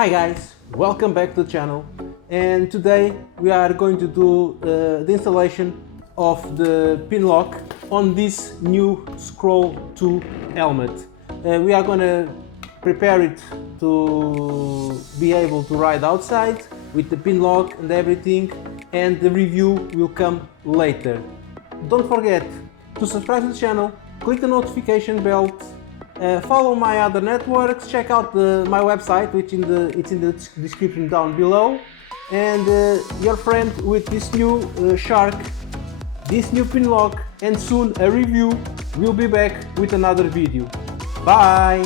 Hi guys, welcome back to the channel, and today we are going to do the installation of the Pinlock on this new Skwal2 helmet. We are going to prepare it to be able to ride outside with the Pinlock and everything, and the review will come later. Don't forget to subscribe to the channel, click the notification bell, follow my other networks, check out my website, which it's in the description down below, and your friend with this new shark, this new Pinlock, and soon a review. Will be back with another video. Bye!